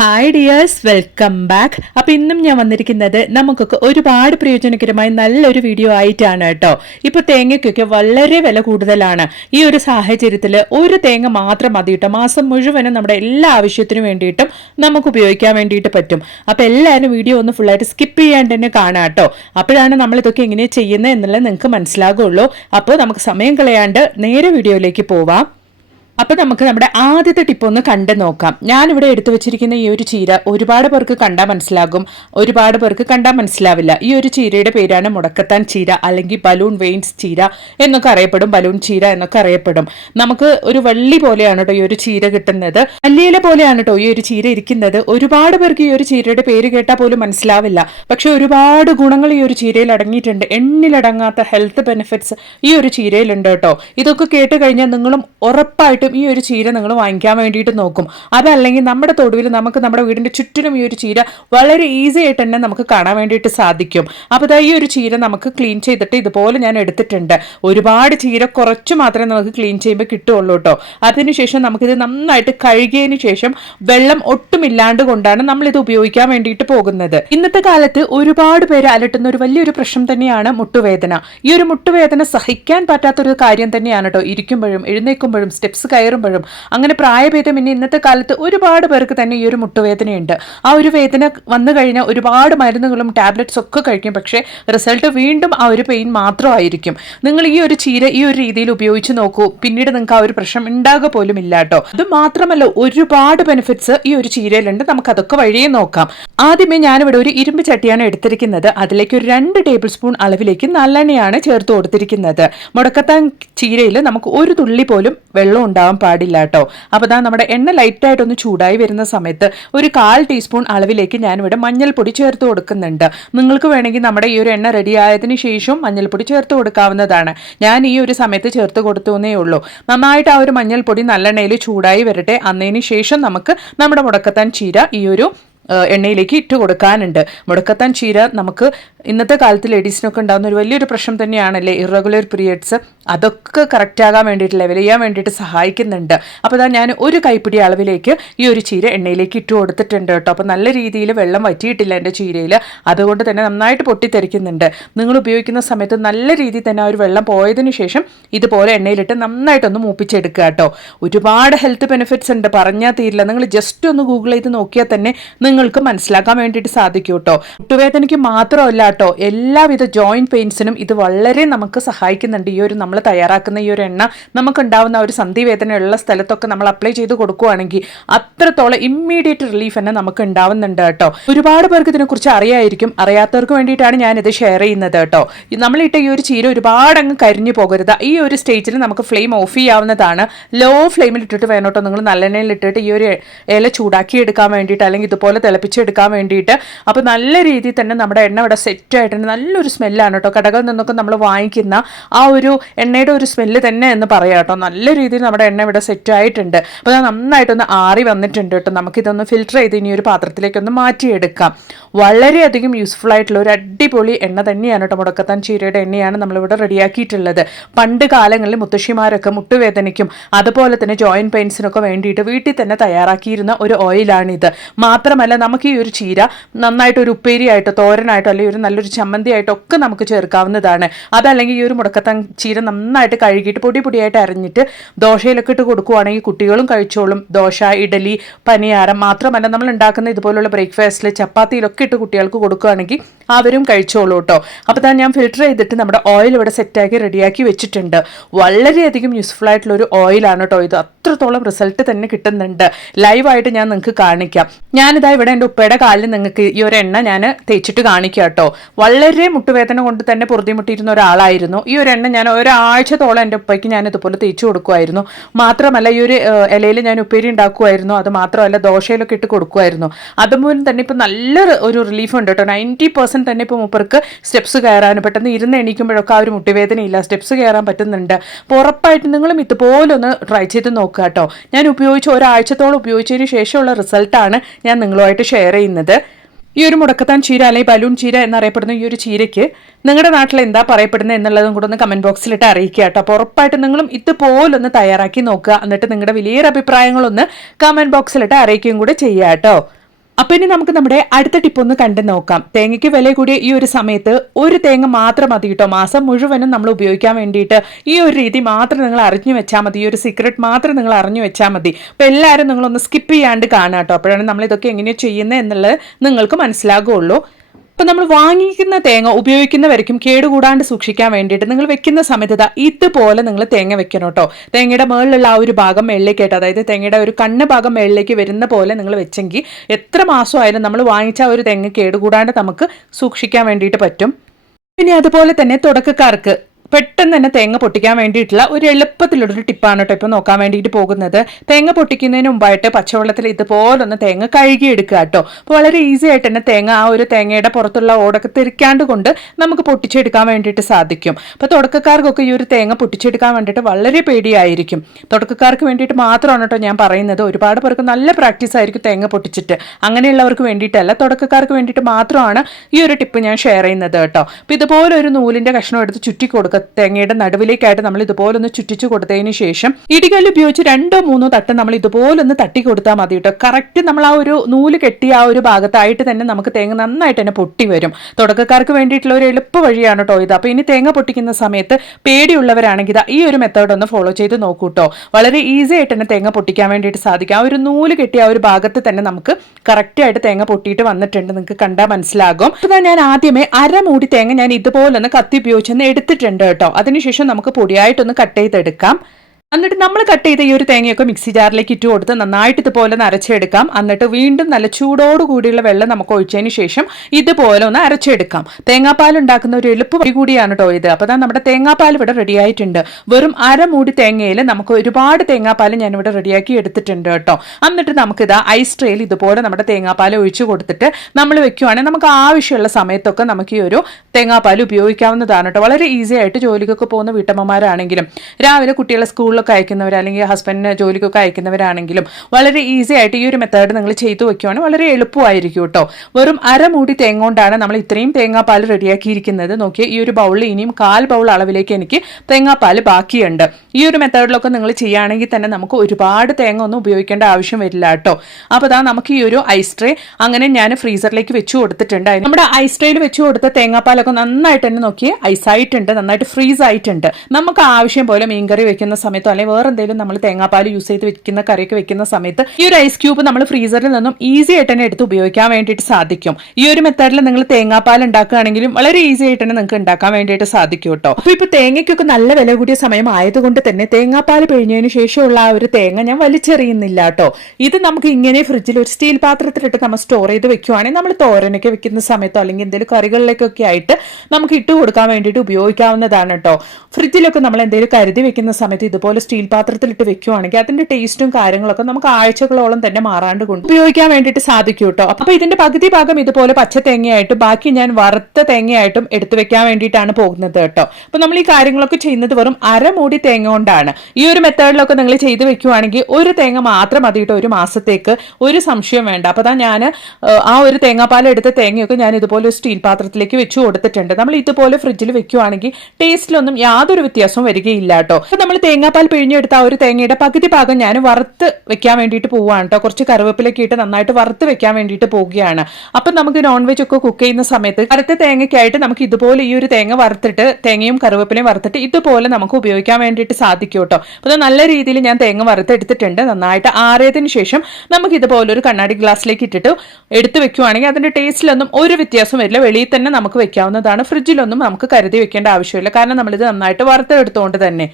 Hi dears, welcome back. അപ്പോൾ ഇന്നും ഞാൻ വന്നിരിക്കുന്നത് നമുക്കൊക്കെ ഒരുപാട് പ്രയോജനകരമായ നല്ലൊരു വീഡിയോ ആയിട്ടാണ് കേട്ടോ. ഇപ്പോൾ തേങ്ങയ്ക്കൊക്കെ വളരെ വില കൂടുതലാണ്. ഈ ഒരു സാഹചര്യത്തിൽ ഒരു തേങ്ങ മാത്രം മതി കേട്ടോ. മാസം മുഴുവനും നമ്മുടെ എല്ലാ ആവശ്യത്തിനും വേണ്ടിയിട്ടും നമുക്ക് ഉപയോഗിക്കാൻ വേണ്ടിയിട്ട് പറ്റും. അപ്പോൾ എല്ലാവരും വീഡിയോ ഒന്ന് ഫുള്ളായിട്ട് സ്കിപ്പ് ചെയ്യാണ്ട് തന്നെ കാണാം കേട്ടോ. അപ്പോഴാണ് നമ്മൾ ഇതൊക്കെ എങ്ങനെയാണ് ചെയ്യുന്നത് എന്നുള്ളത് നിങ്ങൾക്ക് മനസ്സിലാകുള്ളൂ. അപ്പോൾ നമുക്ക് സമയം കളയാണ്ട് നേരെ വീഡിയോയിലേക്ക് പോവാം. അപ്പോൾ നമുക്ക് നമ്മുടെ ആദ്യത്തെ ടിപ്പ് ഒന്ന് കണ്ടു നോക്കാം. ഞാനിവിടെ എടുത്തു വെച്ചിരിക്കുന്ന ഈ ഒരു ചീര ഒരുപാട് പേർക്ക് കണ്ടാൽ മനസ്സിലാകും, ഒരുപാട് പേർക്ക് കണ്ടാൽ മനസ്സിലാവില്ല. ഈ ഒരു ചീരയുടെ പേരാണ് മുടക്കത്താൻ ചീര, അല്ലെങ്കിൽ ബലൂൺ വെയിൻസ് ചീര എന്നൊക്കെ അറിയപ്പെടും, ബലൂൺ ചീര എന്നൊക്കെ അറിയപ്പെടും. നമുക്ക് ഒരു വള്ളി പോലെയാണ് കേട്ടോ ഈ ഒരു ചീര കിട്ടുന്നത്, മല്ലിയില പോലെയാണ് കേട്ടോ ഈ ഒരു ചീര ഇരിക്കുന്നത്. ഒരുപാട് പേർക്ക് ഈ ഒരു ചീരയുടെ പേര് കേട്ടാൽ പോലും മനസ്സിലാവില്ല. പക്ഷെ ഒരുപാട് ഗുണങ്ങൾ ഈ ഒരു ചീരയിൽ അടങ്ങിയിട്ടുണ്ട്. എണ്ണിലടങ്ങാത്ത ഹെൽത്ത് ബെനിഫിറ്റ്സ് ഈ ഒരു ചീരയിലുണ്ട് കേട്ടോ. ഇതൊക്കെ കേട്ട് കഴിഞ്ഞാൽ നിങ്ങളും ഉറപ്പായിട്ടും ഈ ഒരു ചീര നിങ്ങൾ വാങ്ങിക്കാൻ വേണ്ടിയിട്ട് നോക്കും. അതല്ലെങ്കിൽ നമ്മുടെ തൊടുവിൽ നമുക്ക് നമ്മുടെ വീടിന്റെ ചുറ്റിനും ഈ ഒരു ചീര വളരെ ഈസി ആയിട്ട് തന്നെ നമുക്ക് കാണാൻ വേണ്ടിയിട്ട് സാധിക്കും. അപ്പോൾ ഈ ഒരു ചീര നമുക്ക് ക്ലീൻ ചെയ്തിട്ട് ഇതുപോലെ ഞാൻ എടുത്തിട്ടുണ്ട്. ഒരുപാട് ചീര കുറച്ച് മാത്രമേ നമുക്ക് ക്ലീൻ ചെയ്യുമ്പോൾ കിട്ടുള്ളൂ കേട്ടോ. അതിനുശേഷം നമുക്കിത് നന്നായിട്ട് കഴുകിയതിന് ശേഷം വെള്ളം ഒട്ടുമില്ലാണ്ട് കൊണ്ടാണ് നമ്മളിത് ഉപയോഗിക്കാൻ വേണ്ടിയിട്ട് പോകുന്നത്. ഇന്നത്തെ കാലത്ത് ഒരുപാട് പേര് അലട്ടുന്ന ഒരു വലിയൊരു പ്രശ്നം തന്നെയാണ് മുട്ടുവേദന. ഈ ഒരു മുട്ടുവേദന സഹിക്കാൻ പറ്റാത്തൊരു കാര്യം തന്നെയാണ് കേട്ടോ. ഇരിക്കുമ്പോഴും എഴുന്നേൽക്കുമ്പോഴും സ്റ്റെപ്സ് കയറുമ്പോഴും അങ്ങനെ പ്രായഭേദം പിന്നെ ഇന്നത്തെ കാലത്ത് ഒരുപാട് പേർക്ക് തന്നെ ഈ ഒരു മുട്ടുവേദനയുണ്ട്. ആ ഒരു വേദന വന്നു കഴിഞ്ഞാൽ ഒരുപാട് മരുന്നുകളും ടാബ്ലറ്റ്സ് ഒക്കെ കഴിക്കും. പക്ഷേ റിസൾട്ട് വീണ്ടും ആ ഒരു പെയിൻ മാത്രമായിരിക്കും. നിങ്ങൾ ഈ ഒരു ചീര ഈ ഒരു രീതിയിൽ ഉപയോഗിച്ച് നോക്കൂ, പിന്നീട് നിങ്ങൾക്ക് ആ ഒരു പ്രശ്നം ഉണ്ടാകുക പോലും ഇല്ല കേട്ടോ. അത് മാത്രമല്ല ഒരുപാട് ബെനിഫിറ്റ്സ് ഈ ഒരു ചീരയിലുണ്ട്. നമുക്ക് അതൊക്കെ വഴിയേ നോക്കാം. ആദ്യമേ ഞാനിവിടെ ഒരു ഇരുമ്പ് ചട്ടിയാണ് എടുത്തിരിക്കുന്നത്. അതിലേക്ക് ഒരു 2 ടേബിൾ സ്പൂൺ അളവിലേക്ക് നല്ലെണ്ണയാണ് ചേർത്ത് കൊടുത്തിരിക്കുന്നത്. മുടക്കത്താൻ ചീരയിൽ നമുക്ക് ഒരു തുള്ളി പോലും വെള്ളം ഉണ്ടാവാൻ പാടില്ല കേട്ടോ. അപ്പോൾ നമ്മുടെ എണ്ണ ലൈറ്റായിട്ടൊന്ന് ചൂടായി വരുന്ന സമയത്ത് ഒരു 1/4 ടീസ്പൂൺ അളവിലേക്ക് ഞാനിവിടെ മഞ്ഞൾപ്പൊടി ചേർത്ത് കൊടുക്കുന്നുണ്ട്. നിങ്ങൾക്ക് വേണമെങ്കിൽ നമ്മുടെ ഈ ഒരു എണ്ണ റെഡി ആയതിനു ശേഷം മഞ്ഞൾപ്പൊടി ചേർത്ത് കൊടുക്കാവുന്നതാണ്. ഞാൻ ഈ ഒരു സമയത്ത് ചേർത്ത് കൊടുത്തേ ഉള്ളൂ. നന്നായിട്ട് ആ ഒരു മഞ്ഞൾപ്പൊടി നല്ലെണ്ണയിൽ ചൂടായി വരട്ടെ. അന്നതിന് ശേഷം നമുക്ക് നമ്മുടെ മുടക്കത്താൻ ചീര ഈ ഒരു എണ്ണയിലേക്ക് ഇട്ട് കൊടുക്കാനുണ്ട്. മുടക്കത്താൻ ചീര നമുക്ക് ഇന്നത്തെ കാലത്ത് ലേഡീസിനൊക്കെ ഉണ്ടാകുന്ന ഒരു വലിയൊരു പ്രശ്നം തന്നെയാണല്ലേ, ഇറഗുലർ പീരിയഡ്സ്. അതൊക്കെ കറക്റ്റ് ആകാൻ വേണ്ടിയിട്ട്, ലെവൽ ചെയ്യാൻ വേണ്ടിയിട്ട് സഹായിക്കുന്നുണ്ട്. അപ്പോൾ ഞാൻ ഒരു കൈപ്പിടി അളവിലേക്ക് ഈ ഒരു ചീര എണ്ണയിലേക്ക് ഇട്ട് കൊടുത്തിട്ടുണ്ട് കേട്ടോ. അപ്പോൾ നല്ല രീതിയിൽ വെള്ളം വറ്റിയിട്ടില്ല എൻ്റെ ചീരയിൽ, അതുകൊണ്ട് തന്നെ നന്നായിട്ട് പൊട്ടിത്തെറിക്കുന്നുണ്ട്. നിങ്ങൾ ഉപയോഗിക്കുന്ന സമയത്ത് നല്ല രീതിയിൽ തന്നെ ആ ഒരു വെള്ളം പോയതിനു ശേഷം ഇതുപോലെ എണ്ണയിലിട്ട് നന്നായിട്ടൊന്ന് മൂപ്പിച്ചെടുക്കുക കേട്ടോ. ഒരുപാട് ഹെൽത്ത് ബെനിഫിറ്റ്സ് ഉണ്ട്, പറഞ്ഞാൽ തീരില്ല. നിങ്ങൾ ജസ്റ്റ് ഒന്ന് ഗൂഗിൾ ചെയ്ത് നോക്കിയാൽ തന്നെ നിങ്ങൾക്ക് മനസ്സിലാക്കാൻ വേണ്ടിയിട്ട് സാധിക്കും കേട്ടോ. മുട്ടുവേദനയ്ക്ക് മാത്രമല്ല കേട്ടോ, എല്ലാവിധ ജോയിന്റ് പെയിൻസിനും ഇത് വളരെ നമുക്ക് സഹായിക്കുന്നുണ്ട്. ഈ ഒരു നമ്മൾ തയ്യാറാക്കുന്ന ഈ ഒരു എണ്ണ നമുക്കുണ്ടാവുന്ന ഒരു സന്ധിവേദനയുള്ള സ്ഥലത്തൊക്കെ നമ്മൾ അപ്ലൈ ചെയ്ത് കൊടുക്കുകയാണെങ്കിൽ അത്രത്തോളം ഇമ്മീഡിയറ്റ് റിലീഫ് തന്നെ നമുക്ക് ഉണ്ടാവുന്നുണ്ട് കേട്ടോ. ഒരുപാട് പേർക്ക് ഇതിനെക്കുറിച്ച് അറിയായിരിക്കും. അറിയാത്തവർക്ക് വേണ്ടിയിട്ടാണ് ഞാനിത് ഷെയർ ചെയ്യുന്നത് കേട്ടോ. നമ്മളിട്ട ഈ ഒരു ചീര ഒരുപാട് അങ്ങ് കരിഞ്ഞു പോകരുത്. ഈ ഒരു സ്റ്റേജിൽ നമുക്ക് ഫ്ലെയിം ഓഫ് ചെയ്യാവുന്നതാണ്. ലോ ഫ്ലെയിമിൽ ഇട്ടിട്ട് വേണം കേട്ടോ നിങ്ങൾ നല്ലെണ്ണയിൽ ഇട്ടിട്ട് ഈ ഒരു ഇല ചൂടാക്കി എടുക്കാൻ വേണ്ടിയിട്ട്, അല്ലെങ്കിൽ ഇതുപോലെ തിളപ്പിച്ചെടുക്കാൻ വേണ്ടിയിട്ട്. അപ്പോൾ നല്ല രീതിയിൽ തന്നെ നമ്മുടെ എണ്ണ ഇവിടെ സെറ്റ് ആയിട്ടുണ്ട്. നല്ലൊരു സ്മെല്ലാണ് കേട്ടോ. കടകളിൽ നിന്നൊക്കെ നമ്മൾ വാങ്ങിക്കുന്ന ആ ഒരു എണ്ണയുടെ ഒരു സ്മെല്ല് തന്നെ എന്ന് പറയാം കേട്ടോ. നല്ല രീതിയിൽ നമ്മുടെ എണ്ണ ഇവിടെ സെറ്റ് ആയിട്ടുണ്ട്. അപ്പോൾ അത് നന്നായിട്ടൊന്ന് ആറി വന്നിട്ടുണ്ട് കേട്ടോ. നമുക്കിതൊന്ന് ഫിൽറ്റർ ചെയ്ത് ഇനി ഒരു പാത്രത്തിലേക്കൊന്ന് മാറ്റിയെടുക്കാം. വളരെയധികം യൂസ്ഫുൾ ആയിട്ടുള്ള ഒരു അടിപൊളി എണ്ണ തന്നെയാണ് കേട്ടോ. മുടക്കത്താൻ ചീരയുടെ എണ്ണയാണ് നമ്മളിവിടെ റെഡിയാക്കിയിട്ടുള്ളത്. പണ്ട് കാലങ്ങളിൽ മുത്തശ്ശിമാരൊക്കെ മുട്ടുവേദനയ്ക്കും അതുപോലെ തന്നെ ജോയിന്റ് പെയിൻസിനൊക്കെ വേണ്ടിയിട്ട് വീട്ടിൽ തന്നെ തയ്യാറാക്കിയിരുന്ന ഒരു ഓയിലാണിത്. മാത്രമല്ല നമുക്ക് ഈ ഒരു ചീര നന്നായിട്ട് ഒരു ഉപ്പേരിയായിട്ടോ തോരനായിട്ടോ അല്ലെങ്കിൽ ഒരു നല്ലൊരു ചമ്മന്തി ആയിട്ടോ ഒക്കെ നമുക്ക് ചേർക്കാവുന്നതാണ്. അതല്ലെങ്കിൽ ഈ ഒരു മുടക്കത്താൻ ചീര നന്നായിട്ട് കഴുകിയിട്ട് പൊടിയായിട്ട് അരിഞ്ഞിട്ട് ദോശയിലൊക്കെ ഇട്ട് കൊടുക്കുകയാണെങ്കിൽ കുട്ടികളും കഴിച്ചോളും. ദോശ, ഇഡലി, പനിയാരം മാത്രമല്ല നമ്മൾ ഉണ്ടാക്കുന്ന ഇതുപോലുള്ള ബ്രേക്ക്ഫാസ്റ്റിൽ ചപ്പാത്തിയിലൊക്കെ ഇട്ട് കുട്ടികൾക്ക് കൊടുക്കുകയാണെങ്കിൽ അവരും കഴിച്ചോളൂ കേട്ടോ. അപ്പോൾ ഞാൻ ഫിൽറ്റർ ചെയ്തിട്ട് നമ്മുടെ ഓയിൽ ഇവിടെ സെറ്റാക്കി റെഡിയാക്കി വെച്ചിട്ടുണ്ട്. വളരെയധികം യൂസ്ഫുൾ ആയിട്ടുള്ള ഒരു ഓയിലാണ് കേട്ടോ ഇത്. അത്രത്തോളം റിസൾട്ട് തന്നെ കിട്ടുന്നുണ്ട്. ലൈവായിട്ട് ഞാൻ നിങ്ങൾക്ക് കാണിക്കാം. ഞാനിതാ ഇവിടെ എൻ്റെ ഉപ്പയുടെ കാലിൽ നിങ്ങൾക്ക് ഈ ഒരു എണ്ണ ഞാൻ തേച്ചിട്ട് കാണിക്കാം കേട്ടോ. വളരെ മുട്ടുവേദന കൊണ്ട് തന്നെ പൊറുതിമുട്ടിയിരുന്ന ഒരാളായിരുന്നു. ഈ ഒരു എണ്ണ ഞാൻ ഒരാഴ്ചത്തോളം എൻ്റെ ഉപ്പയ്ക്ക് ഞാൻ ഇതുപോലെ തേച്ച് കൊടുക്കുമായിരുന്നു. മാത്രമല്ല ഈ ഒരു ഇലയിൽ ഞാൻ ഉപ്പേരി ഉണ്ടാക്കുമായിരുന്നു. അത് മാത്രമല്ല ദോശയിലൊക്കെ ഇട്ട് കൊടുക്കുമായിരുന്നു. അതുമൂലം തന്നെ ഇപ്പം നല്ലൊരു റിലീഫ് ഉണ്ട് കേട്ടോ. 90% തന്നെ ഇപ്പോൾ മൂപ്പർക്ക് സ്റ്റെപ്സ് കയറാനും പെട്ടെന്ന് ഇരുന്ന് എണീക്കുമ്പോഴൊക്കെ ആ ഒരു മുട്ടുവേദനയില്ല, സ്റ്റെപ്സ് കയറാൻ പറ്റുന്നുണ്ട്. അപ്പോൾ ഉറപ്പായിട്ട് നിങ്ങളും ഇതുപോലെ ഒന്ന് ട്രൈ ചെയ്ത് നോക്കുക കേട്ടോ. ഞാൻ ഒരാഴ്ചത്തോളം ഉപയോഗിച്ചതിന് ശേഷമുള്ള റിസൾട്ടാണ് ഞാൻ നിങ്ങളുമായിട്ട് ഷെയർ ചെയ്യുന്നത്. ഈ ഒരു മുടക്കത്താൻ ചീര അല്ലെങ്കിൽ ബലൂൺ ചീര എന്നറിയപ്പെടുന്ന ഈ ഒരു ചീരയ്ക്ക് നിങ്ങളുടെ നാട്ടിൽ എന്താ പറയപ്പെടുന്നത് എന്നുള്ളതും കൂടെ ഒന്ന് കമന്റ് ബോക്സിലിട്ട് അറിയിക്കുക കേട്ടോ. അപ്പോൾ ഉറപ്പായിട്ട് നിങ്ങളും ഇതുപോലൊന്ന് തയ്യാറാക്കി നോക്കുക. എന്നിട്ട് നിങ്ങളുടെ വലിയൊരു അഭിപ്രായങ്ങളൊന്ന് കമന്റ് ബോക്സിലിട്ട് അറിയിക്കുകയും കൂടെ ചെയ്യുക കേട്ടോ. അപ്പൊ ഇനി നമുക്ക് നമ്മുടെ അടുത്ത ടിപ്പ് ഒന്ന് കണ്ടു നോക്കാം. തേങ്ങയ്ക്ക് വില കൂടിയ ഈ ഒരു സമയത്ത് ഒരു തേങ്ങ മാത്രം മതി കേട്ടോ, മാസം മുഴുവനും നമ്മൾ ഉപയോഗിക്കാൻ വേണ്ടിയിട്ട്. ഈ ഒരു രീതി മാത്രം നിങ്ങൾ അറിഞ്ഞു വെച്ചാൽ മതി, ഈ ഒരു സീക്രട്ട് മാത്രം നിങ്ങൾ അറിഞ്ഞു വെച്ചാൽ മതി. അപ്പൊ എല്ലാവരും നിങ്ങളൊന്ന് സ്കിപ്പ് ചെയ്യാണ്ട് കാണാം കേട്ടോ, അപ്പോഴാണ് നമ്മൾ ഇതൊക്കെ എങ്ങനെയാണ് ചെയ്യുന്നത് എന്നുള്ളത് നിങ്ങൾക്ക് മനസ്സിലാകുള്ളൂ. അപ്പോൾ നമ്മൾ വാങ്ങിക്കുന്ന തേങ്ങ ഉപയോഗിക്കുന്നവരേക്കും കേടുകൂടാണ്ട് സൂക്ഷിക്കാൻ വേണ്ടിയിട്ട് നിങ്ങൾ വെക്കുന്ന സമയത്ത് ഇതുപോലെ നിങ്ങൾ തേങ്ങ വെക്കണം കേട്ടോ. തേങ്ങയുടെ മുകളിലുള്ള ആ ഒരു ഭാഗം മേളിലേക്കായിട്ട്, അതായത് തേങ്ങയുടെ ഒരു കണ്ണ് ഭാഗം മേളിലേക്ക് വരുന്ന പോലെ നിങ്ങൾ വെച്ചെങ്കിൽ എത്ര മാസമായാലും നമ്മൾ വാങ്ങിച്ച ഒരു തേങ്ങ കേടുകൂടാണ്ട് നമുക്ക് സൂക്ഷിക്കാൻ വേണ്ടിയിട്ട് പറ്റും. പിന്നെ അതുപോലെ തന്നെ തുടക്കക്കാർക്ക് പെട്ടെന്ന് തന്നെ തേങ്ങ പൊട്ടിക്കാൻ വേണ്ടിയിട്ടുള്ള ഒരു എളുപ്പത്തിലുള്ളൊരു ടിപ്പാണ് കേട്ടോ ഇപ്പോൾ നോക്കാൻ വേണ്ടിയിട്ട് പോകുന്നത്. തേങ്ങ പൊട്ടിക്കുന്നതിന് മുമ്പായിട്ട് പച്ചവെള്ളത്തിൽ ഇതുപോലൊന്ന് തേങ്ങ കഴുകിയെടുക്കുക കേട്ടോ. അപ്പോൾ വളരെ ഈസി ആയിട്ട് തന്നെ തേങ്ങ ആ ഒരു തേങ്ങയുടെ പുറത്തുള്ള ഓടൊക്കെ തെറിക്കാണ്ട് കൊണ്ട് നമുക്ക് പൊട്ടിച്ചെടുക്കാൻ വേണ്ടിയിട്ട് സാധിക്കും. അപ്പോൾ തുടക്കക്കാർക്കൊക്കെ ഈ ഒരു തേങ്ങ പൊട്ടിച്ചെടുക്കാൻ വേണ്ടിയിട്ട് വളരെ പേടിയായിരിക്കും. തുടക്കക്കാർക്ക് വേണ്ടിയിട്ട് മാത്രമാണ് കേട്ടോ ഞാൻ പറയുന്നത്. ഒരുപാട് പേർക്ക് നല്ല പ്രാക്ടീസ് ആയിരിക്കും തേങ്ങ പൊട്ടിച്ചിട്ട്, അങ്ങനെയുള്ളവർക്ക് വേണ്ടിയിട്ടല്ല, തുടക്കക്കാർക്ക് വേണ്ടിയിട്ട് മാത്രമാണ് ഈ ഒരു ടിപ്പ് ഞാൻ ഷെയർ ചെയ്യുന്നത് കേട്ടോ. അപ്പോൾ ഇതുപോലെ ഒരു നൂലിൻ്റെ കഷ്ണം എടുത്ത് ചുറ്റി കൊടുക്കുക. തേങ്ങയുടെ നടുവിലേക്കായിട്ട് നമ്മൾ ഇതുപോലൊന്ന് ചുറ്റിച്ചു കൊടുത്തതിന് ശേഷം ഇടികല്ല് ഉപയോഗിച്ച് 2-3 തട്ട് നമ്മൾ ഇതുപോലൊന്ന് തട്ടി കൊടുത്താൽ മതി കേട്ടോ. കറക്റ്റ് നമ്മൾ ആ ഒരു നൂല് കെട്ടിയ ആ ഒരു ഭാഗത്തായിട്ട് തന്നെ നമുക്ക് തേങ്ങ നന്നായിട്ട് തന്നെ പൊട്ടി വരും. തുടക്കക്കാർക്ക് വേണ്ടിയിട്ടുള്ള ഒരു എളുപ്പ വഴിയാണ് കേട്ടോ ഇത്. അപ്പോൾ ഇനി തേങ്ങ പൊട്ടിക്കുന്ന സമയത്ത് പേടിയുള്ളവരാണെങ്കിൽ ഈ ഒരു മെത്തേഡ് ഒന്ന് ഫോളോ ചെയ്ത് നോക്കൂ കേട്ടോ. വളരെ ഈസി ആയിട്ട് തന്നെ തേങ്ങ പൊട്ടിക്കാൻ വേണ്ടിയിട്ട് സാധിക്കും. ആ ഒരു നൂല് കെട്ടിയ ആ ഒരു ഭാഗത്ത് തന്നെ നമുക്ക് കറക്റ്റായിട്ട് തേങ്ങ പൊട്ടിയിട്ട് വന്നിട്ടുണ്ട്, നിങ്ങൾക്ക് കണ്ടാൽ മനസ്സിലാകും. അപ്പോൾ ഞാൻ ആദ്യമേ 1/2 മൂടി തേങ്ങ ഞാൻ ഇതുപോലൊന്ന് കത്തി ഉപയോഗിച്ചൊന്ന് എടുത്തിട്ടുണ്ട് കേട്ടോ. അതിനുശേഷം നമുക്ക് പൊടിയായിട്ടൊന്ന് കട്ട് ചെയ്തെടുക്കാം. എന്നിട്ട് നമ്മൾ കട്ട് ചെയ്ത ഈ ഒരു തേങ്ങയൊക്കെ മിക്സി ജാറിലേക്ക് ഇട്ട് കൊടുത്ത് നന്നായിട്ട് ഇതുപോലെ ഒന്ന് അരച്ചെടുക്കാം. എന്നിട്ട് വീണ്ടും നല്ല ചൂടോട് കൂടിയുള്ള വെള്ളം നമുക്ക് ഒഴിച്ചതിന് ശേഷം ഇതുപോലെ ഒന്ന് അരച്ചെടുക്കാം. തേങ്ങാപ്പാൽ ഉണ്ടാക്കുന്ന ഒരു എളുപ്പ വഴി കൂടിയാണ് കേട്ടോ ഇത്. അപ്പോൾ നമ്മുടെ തേങ്ങാപ്പാൽ ഇവിടെ റെഡി ആയിട്ടുണ്ട്. വെറും 1/2 മൂടി തേങ്ങയിൽ നമുക്ക് ഒരുപാട് തേങ്ങാപ്പാൽ ഞാനിവിടെ റെഡിയാക്കി എടുത്തിട്ടുണ്ട് കേട്ടോ. എന്നിട്ട് നമുക്കിത് ഐസ് ട്രേയിൽ ഇതുപോലെ നമ്മുടെ തേങ്ങാപ്പാൽ ഒഴിച്ചു കൊടുത്തിട്ട് നമ്മൾ വെക്കുവാണെങ്കിൽ നമുക്ക് ആവശ്യമുള്ള സമയത്തൊക്കെ നമുക്ക് ഈ ഒരു തേങ്ങാപ്പാൽ ഉപയോഗിക്കാവുന്നതാണ് കേട്ടോ. വളരെ ഈസി ആയിട്ട് ജോലിക്കൊക്കെ പോകുന്ന വീട്ടമ്മമാരാണെങ്കിലും രാവിലെ കുട്ടികളെ സ്കൂളിൽ അയക്കുന്നവർ അല്ലെങ്കിൽ ഹസ്ബൻഡിന് ജോലിക്കൊക്കെ അയക്കുന്നവരാണെങ്കിലും വളരെ ഈസി ആയിട്ട് ഈ ഒരു മെത്തേഡ് നിങ്ങൾ ചെയ്തു വെക്കുവാണെങ്കിൽ വളരെ എളുപ്പമായിരിക്കും കേട്ടോ. വെറും 1/2 മൂടി തേങ്ങ കൊണ്ടാണ് നമ്മൾ ഇത്രയും തേങ്ങാപ്പാൽ റെഡിയാക്കിയിരിക്കുന്നത്. നോക്കിയാൽ ഈ ഒരു ബൗളിൽ ഇനിയും 1/4 ബൗൾ അളവിലേക്ക് എനിക്ക് തേങ്ങാപ്പാൽ ബാക്കിയുണ്ട്. ഈ ഒരു മെത്തേഡിലൊക്കെ നിങ്ങൾ ചെയ്യുകയാണെങ്കിൽ തന്നെ നമുക്ക് ഒരുപാട് തേങ്ങ ഒന്നും ഉപയോഗിക്കേണ്ട ആവശ്യം വരില്ല കേട്ടോ. അപ്പോൾ നമുക്ക് ഈ ഒരു ഐസ് ട്രേ അങ്ങനെ ഞാൻ ഫ്രീസറിലേക്ക് വെച്ച് കൊടുത്തിട്ടുണ്ട്. നമ്മുടെ ഐസ് ട്രേയിൽ വെച്ച് കൊടുത്ത തേങ്ങാപ്പാലൊക്കെ നന്നായിട്ട് തന്നെ നോക്കി ഐസ് ആയിട്ടുണ്ട്, നന്നായിട്ട് ഫ്രീസ് ആയിട്ടുണ്ട്. നമുക്ക് ആവശ്യം പോലെ മീൻകറി വെക്കുന്ന സമയത്ത് അല്ലെങ്കിൽ വേറെ എന്തെങ്കിലും നമ്മൾ തേങ്ങാപ്പാൽ യൂസ് ചെയ്ത് വെക്കുന്ന കറിയൊക്കെ വെക്കുന്ന സമയത്ത് ഈ ഒരു ഐസ് ക്യൂബ് നമ്മൾ ഫ്രീസറിൽ നിന്നും ഈസി ആയിട്ട് തന്നെ എടുത്ത് ഉപയോഗിക്കാൻ വേണ്ടിയിട്ട് സാധിക്കും. ഈ ഒരു മെത്തേഡിൽ നിങ്ങൾ തേങ്ങാപ്പാൽ ഉണ്ടാക്കുകയാണെങ്കിലും വളരെ ഈസി ആയിട്ട് തന്നെ നിങ്ങൾക്ക് ഉണ്ടാക്കാൻ വേണ്ടിയിട്ട് സാധിക്കും കേട്ടോ. അപ്പോൾ ഇപ്പോൾ തേങ്ങയ്ക്കൊക്കെ നല്ല വില കൂടിയ സമയം ആയതുകൊണ്ട് തന്നെ തേങ്ങാപ്പാൽ പിഴിഞ്ഞതിന് ശേഷമുള്ള ആ ഒരു തേങ്ങ ഞാൻ വലിച്ചെറിയുന്നില്ല കേട്ടോ. ഇത് നമുക്ക് ഇങ്ങനെ ഫ്രിഡ്ജിൽ ഒരു സ്റ്റീൽ പാത്രത്തിലിട്ട് നമ്മൾ സ്റ്റോർ ചെയ്ത് വെക്കുവാണെങ്കിൽ നമ്മൾ തോരനൊക്കെ വെക്കുന്ന സമയത്തോ അല്ലെങ്കിൽ എന്തെങ്കിലും കറികളിലേക്കൊക്കെ ആയിട്ട് നമുക്ക് ഇട്ട് കൊടുക്കാൻ വേണ്ടിയിട്ട് ഉപയോഗിക്കാവുന്നതാണ് കേട്ടോ. ഫ്രിഡ്ജിലൊക്കെ നമ്മൾ എന്തെങ്കിലും കരുതി വെക്കുന്ന സമയത്ത് ഇതുപോലെ സ്റ്റീൽ പാത്രത്തിലിട്ട് വെക്കുവാണെങ്കിൽ അതിന്റെ ടേസ്റ്റും കാര്യങ്ങളൊക്കെ നമുക്ക് ആഴ്ചകളോളം തന്നെ മാറാണ്ട് കൊണ്ട് ഉപയോഗിക്കാൻ വേണ്ടിയിട്ട് സാധിക്കും കേട്ടോ. അപ്പൊ ഇതിന്റെ പകുതി ഭാഗം ഇതുപോലെ പച്ച തേങ്ങയായിട്ടും ബാക്കി ഞാൻ വറുത്ത തേങ്ങയായിട്ടും എടുത്തു വെക്കാൻ വേണ്ടിയിട്ടാണ് പോകുന്നത് കേട്ടോ. അപ്പൊ നമ്മൾ ഈ കാര്യങ്ങളൊക്കെ ചെയ്യുന്നത് വെറും 1/2 മൂടി തേങ്ങ കൊണ്ടാണ്. ഈ ഒരു മെത്തേഡിലൊക്കെ നിങ്ങൾ ചെയ്ത് വെക്കുവാണെങ്കിൽ ഒരു തേങ്ങ മാത്രം മതി കേട്ടോ, ഒരു മാസത്തേക്ക്, ഒരു സംശയം വേണ്ട. അപ്പൊ ഞാൻ ആ ഒരു തേങ്ങാപ്പാൽ എടുത്ത തേങ്ങയൊക്കെ ഞാൻ ഇതുപോലെ ഒരു സ്റ്റീൽ പാത്രത്തിലേക്ക് വെച്ച് കൊടുത്തിട്ടുണ്ട്. നമ്മൾ ഇതുപോലെ ഫ്രിഡ്ജിൽ വെക്കുവാണെങ്കിൽ ടേസ്റ്റിലൊന്നും യാതൊരു വ്യത്യാസവും വരികയില്ല കേട്ടോ. അപ്പൊ നമ്മൾ തേങ്ങാപ്പാൽ പിഴിഞ്ഞെടുത്ത ആ ഒരു തേങ്ങയുടെ പകുതി ഭാഗം ഞാൻ വറുത്ത് വെക്കാൻ വേണ്ടിയിട്ട് പോവുകയാണ് കേട്ടോ. കുറച്ച് കറിവേപ്പിലൊക്കെ ഇട്ട് നന്നായിട്ട് വറുത്ത് വെക്കാൻ വേണ്ടിയിട്ട് പോവുകയാണ്. അപ്പം നമുക്ക് നോൺ വെജ് ഒക്കെ കുക്ക് ചെയ്യുന്ന സമയത്ത് വറുത്ത തേങ്ങയ്ക്കായിട്ട് നമുക്ക് ഇതുപോലെ ഈ ഒരു തേങ്ങ വറുത്തിട്ട് തേങ്ങയും കറിവേപ്പിലയും വറുത്തിട്ട് ഇതുപോലെ നമുക്ക് ഉപയോഗിക്കാൻ വേണ്ടിയിട്ട് സാധിക്കും കേട്ടോ. അപ്പോൾ നല്ല രീതിയിൽ ഞാൻ തേങ്ങ വറുത്തെടുത്തിട്ടുണ്ട്. നന്നായിട്ട് ആറിയതിന് ശേഷം നമുക്ക് ഇതുപോലെ ഒരു കണ്ണാടി ഗ്ലാസ്സിലേക്ക് ഇട്ടിട്ട് എടുത്ത് വെക്കുവാണെങ്കിൽ അതിന്റെ ടേസ്റ്റിലൊന്നും ഒരു വ്യത്യാസം വരില്ല. വെളിയിൽ തന്നെ നമുക്ക് വെക്കാവുന്നതാണ്. ഫ്രിഡ്ജിലൊന്നും നമുക്ക് കരുതി വെക്കേണ്ട ആവശ്യമില്ല, കാരണം നമ്മളിത് നന്നായിട്ട് വറുത്തെടുത്തുകൊണ്ട് തന്നെ.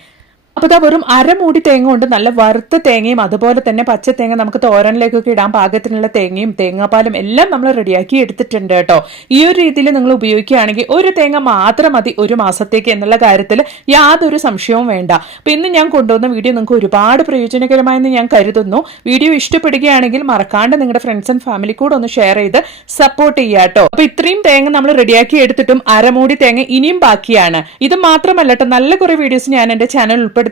അപ്പോൾ വെറും 1/2 മൂടി തേങ്ങ കൊണ്ട് നല്ല വറുത്ത തേങ്ങയും അതുപോലെ തന്നെ പച്ച തേങ്ങ നമുക്ക് തോരനിലേക്കൊക്കെ ഇടാൻ പാകത്തിനുള്ള തേങ്ങയും തേങ്ങാപ്പാലും എല്ലാം നമ്മൾ റെഡിയാക്കി എടുത്തിട്ടുണ്ട് കേട്ടോ. ഈ ഒരു രീതിയിൽ നിങ്ങൾ ഉപയോഗിക്കുകയാണെങ്കിൽ ഒരു തേങ്ങ മാത്രം മതി ഒരു മാസത്തേക്ക് എന്നുള്ള കാര്യത്തിൽ യാതൊരു സംശയവും വേണ്ട. അപ്പോൾ ഇന്ന് ഞാൻ കൊണ്ടുവന്ന വീഡിയോ നിങ്ങൾക്ക് ഒരുപാട് പ്രയോജനകരമായെന്ന് ഞാൻ കരുതുന്നു. വീഡിയോ ഇഷ്ടപ്പെടുകയാണെങ്കിൽ മറക്കാണ്ട് നിങ്ങളുടെ ഫ്രണ്ട്സ് ആൻഡ് ഫാമിലി കൂടെ ഒന്ന് ഷെയർ ചെയ്ത് സപ്പോർട്ട് ചെയ്യുക കേട്ടോ. അപ്പോൾ ഇത്രയും തേങ്ങ നമ്മൾ റെഡിയാക്കി എടുത്തിട്ടും 1/2 മൂടി തേങ്ങ ഇനിയും ബാക്കിയാണ്. ഇത് മാത്രമല്ല കേട്ടോ, നല്ല കുറേ വീഡിയോസ് ഞാൻ എൻ്റെ ചാനൽ ഉൾപ്പെടുത്തിയിട്ടുണ്ട്.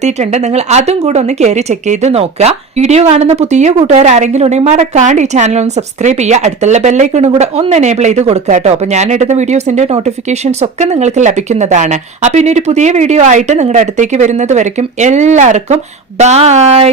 നിങ്ങൾ അതും കൂടെ ഒന്ന് കയറി ചെക്ക് ചെയ്ത് നോക്കുക. വീഡിയോ കാണുന്ന പുതിയ കൂട്ടുകാർ ആരെങ്കിലും ഉണ്ടെങ്കിൽ മറക്കാണ്ട് ഈ ചാനൽ ഒന്ന് സബ്സ്ക്രൈബ് ചെയ്യുക. അടുത്തുള്ള ബെല്ലൈക്കണും കൂടെ ഒന്ന് എനേബിൾ ചെയ്ത് കൊടുക്കുക കേട്ടോ. അപ്പോൾ ഞാൻ എടുത്ത വീഡിയോസിന്റെ നോട്ടിഫിക്കേഷൻസ് ഒക്കെ നിങ്ങൾക്ക് ലഭിക്കുന്നതാണ്. അപ്പോൾ ഇനി ഒരു പുതിയ വീഡിയോ ആയിട്ട് നിങ്ങളുടെ അടുത്തേക്ക് വരുന്നത് വരയ്ക്കും എല്ലാവർക്കും ബൈ.